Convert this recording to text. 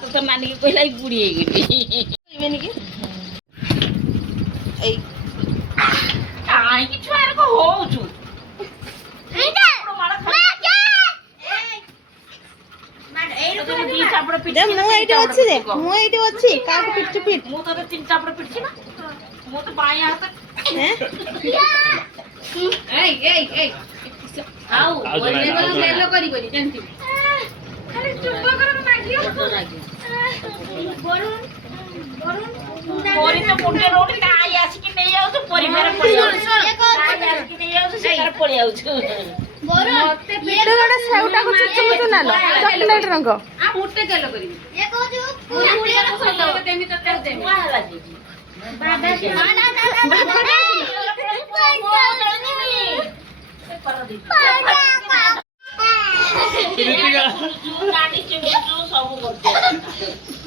तो नानी के कहला बुढ़ी है गई नहीं ए आई कि छुआर को हो छु ମୁଁ ତ ବାୟା ହାତ ଆଉ ଲେଲ କରି କରି ଜାଣିଛୁ ଖାଲି ଚୁପ କର ମାଗିयो ବରୁଣ ପରି ତ ମୁଣ୍ଡେ ରୋଡି କାଇ ଆସିକି ନେଇ ଯାଉଛୁ ପରିବାର ପଳେଇ ଯାଉଛୁ କାଇ ଆସିକି ନେଇ ଯାଉଛୁ ସେକାର ପଳେଇ ଯାଉଛୁ ବରୁଣ ମତେ ଗୋଟେ ସେଉଟାକୁ ଚୁଚୁମୁଚୁ ନାଲ ଚକଲେଟ ରଙ୍ଗ आ ମୁଟେ ତେଲ କରିବି ଏ କହୁଛୁ ପୁରା ପୁରା ସତ ଦେମି ତ ତେଲ ଦେମି वा हला जी बाबा ना सब करते